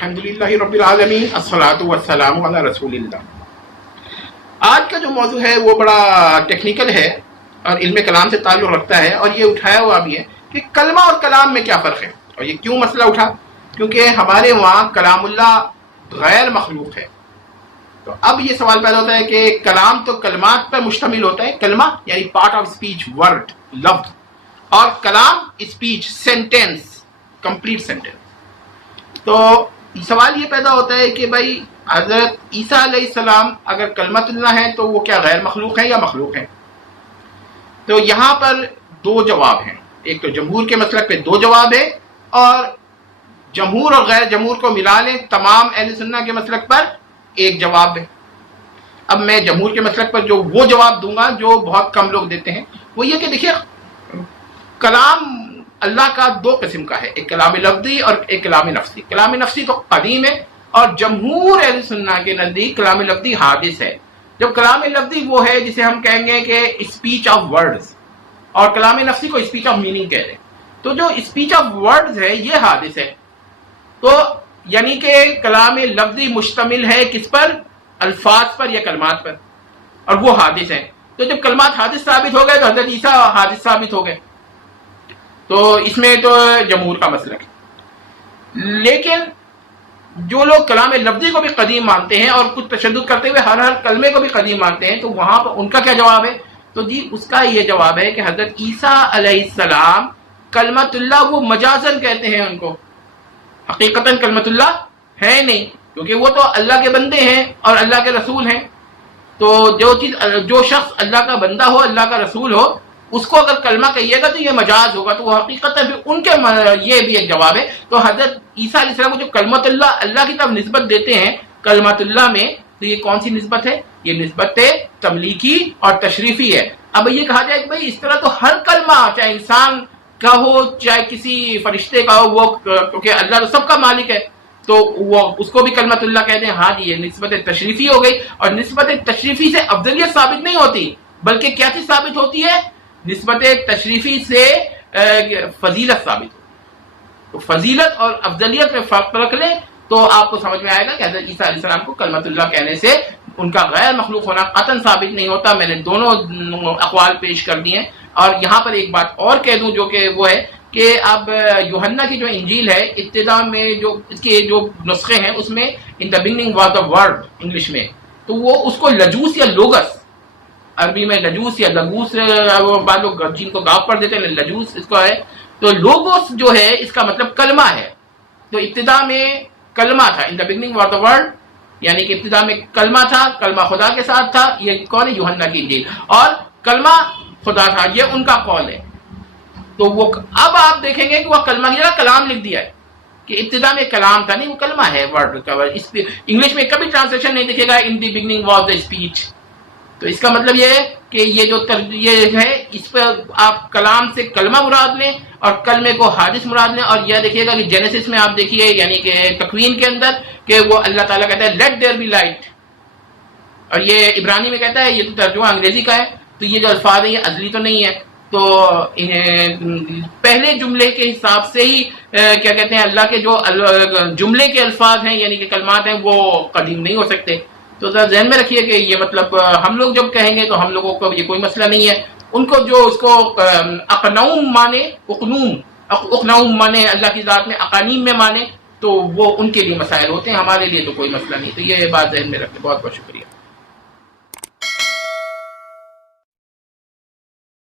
الحمدللہ رب العالمین الصلاۃ والسلام علی رسول اللہ۔ آج کا جو موضوع ہے وہ بڑا ٹیکنیکل ہے اور علم کلام سے تعلق رکھتا ہے، اور یہ اٹھایا ہوا بھی ہے کہ کلمہ اور کلام میں کیا فرق ہے۔ اور یہ کیوں مسئلہ اٹھا؟ کیونکہ ہمارے وہاں کلام اللہ غیر مخلوق ہے۔ تو اب یہ سوال پیدا ہوتا ہے کہ کلام تو کلمات پر مشتمل ہوتا ہے، کلمہ یعنی پارٹ آف اسپیچ، ورڈ، لفظ، اور کلام اسپیچ، سینٹینس، کمپلیٹ سینٹینس۔ تو سوال یہ پیدا ہوتا ہے کہ بھائی حضرت عیسیٰ علیہ السلام اگر کلمۃ اللہ ہیں تو وہ کیا غیر مخلوق ہیں یا مخلوق ہیں؟ تو یہاں پر دو جواب ہیں۔ ایک تو جمہور کے مسلک پہ دو جواب ہے، اور جمہور اور غیر جمہور کو ملا لیں تمام اہل سنت کے مسلک پر ایک جواب ہے۔ اب میں جمہور کے مسلک پر جو وہ جواب دوں گا جو بہت کم لوگ دیتے ہیں، وہ یہ کہ دیکھیے کلام اللہ کا دو قسم کا ہے، ایک کلام لفظی اور ایک کلام نفسی۔ کلام نفسی تو قدیم ہے، اور جمہور اہل سنت کے نزدیک کلام لفظی حادث ہے۔ جب کلام لفظی وہ ہے جسے ہم کہیں گے کہ اسپیچ آف ورڈز، اور کلام نفسی کو اسپیچ آف میننگ کہتے ہیں۔ تو جو اسپیچ آف ورڈز ہے یہ حادث ہے، تو یعنی کہ کلام لفظی مشتمل ہے کس پر؟ الفاظ پر یا کلمات پر، اور وہ حادث ہیں۔ تو جب کلمات حادث ثابت ہو گئے تو حضرت عیسیٰ حادث ثابت ہو گئے۔ تو اس میں تو جمہور کا مسلک ہے۔ لیکن جو لوگ کلام لفظی کو بھی قدیم مانتے ہیں اور کچھ تشدد کرتے ہوئے ہر کلمے کو بھی قدیم مانتے ہیں، تو وہاں پر ان کا کیا جواب ہے؟ تو جی اس کا یہ جواب ہے کہ حضرت عیسیٰ علیہ السلام کلمت اللہ وہ مجازن کہتے ہیں ان کو، حقیقتاً کلمت اللہ ہے نہیں، کیونکہ وہ تو اللہ کے بندے ہیں اور اللہ کے رسول ہیں۔ تو جو شخص اللہ کا بندہ ہو، اللہ کا رسول ہو، اس کو اگر کلمہ کہیے گا تو یہ مجاز ہوگا، تو وہ حقیقتاً ان کے یہ بھی ایک جواب ہے۔ تو حضرت عیسیٰ علیہ السلام کو جو کلمت اللہ کی طرف نسبت دیتے ہیں کلمت اللہ میں، تو یہ کون سی نسبت ہے؟ یہ نسبت تملیکی اور تشریفی ہے۔ اب یہ کہا جائے کہ بھائی اس طرح تو ہر کلمہ، چاہے انسان کا ہو چاہے کسی فرشتے کا ہو، وہ کیونکہ اللہ تو سب کا مالک ہے، تو وہ اس کو بھی کلمت اللہ کہتے ہیں۔ ہاں جی، یہ نسبت تشریفی ہو گئی، اور نسبت تشریفی سے افضلیت ثابت نہیں ہوتی، بلکہ کیا چیز ثابت ہوتی ہے؟ نسبت تشریفی سے فضیلت ثابت ہوتی ہے۔ تو فضیلت اور افضلیت میں فرق رکھ لیں تو آپ کو سمجھ میں آئے گا کہ حضرت عیسیٰ علیہ السلام کو کلمت اللہ کہنے سے ان کا غیر مخلوق ہونا قطعاً ثابت نہیں ہوتا۔ میں نے دونوں اقوال پیش کر دیے ہیں، اور یہاں پر ایک بات اور کہہ دوں جو کہ وہ ہے کہ اب یوحنا کی جو انجیل ہے، ابتدا میں جو اس کے جو نسخے ہیں اس میں in the beginning was the word English میں، تو وہ اس کو لجوس یا لوگس، عربی میں لجوس یا لگوس، بعض لوگ جن کو گاؤ پڑھ دیتے ہیں لجوس اس کو ہے، تو لوگوس جو ہے اس کا مطلب کلمہ ہے۔ تو ابتدا میں کلمہ تھا، in the beginning was the word, یعنی کہ ابتدا میں کلمہ تھا، کلمہ خدا کے ساتھ تھا۔ یہ کون ہے؟ یوحنا کی انجیل، اور کلمہ خدا تھا، یہ ان کا قول ہے۔ تو وہ اب آپ دیکھیں گے کہ وہ کلمہ کی جگہ کلام لکھ دیا ہے، کہ ابتدا میں کلام تھا، نہیں وہ کلمہ ہے، ورڈ کا ورڈ۔ انگلش میں کبھی ٹرانسلیشن نہیں دکھے گا in the beginning was the speech. تو اس کا مطلب یہ ہے کہ یہ جو یہ ہے اس پہ آپ کلام سے کلمہ مراد لیں اور کلمے کو حادث مراد لیں۔ اور یہ دیکھیے گا کہ جینیسس میں آپ دیکھیے، یعنی کہ تکوین کے اندر، کہ وہ اللہ تعالیٰ کہتا ہے لیٹ دیر بی لائٹ، اور یہ عبرانی میں کہتا ہے، یہ تو ترجمہ انگریزی کا ہے، تو یہ جو الفاظ ہیں یہ ازلی تو نہیں ہے، تو پہلے جملے کے حساب سے ہی کیا کہتے ہیں، اللہ کے جو جملے کے الفاظ ہیں یعنی کہ کلمات ہیں وہ قدیم نہیں ہو سکتے۔ تو ذرا ذہن میں رکھیے کہ یہ مطلب ہم لوگ جب کہیں گے تو ہم لوگوں کو یہ کوئی مسئلہ نہیں ہے، ان کو جو اس کو اقنوم مانے، اقنوم مانے اللہ کی ذات میں، اقانیم میں مانے، تو وہ ان کے لیے مسائل ہوتے ہیں، ہمارے لیے تو کوئی مسئلہ نہیں۔ تو یہ بات ذہن میں رکھیں۔ بہت بہت شکریہ۔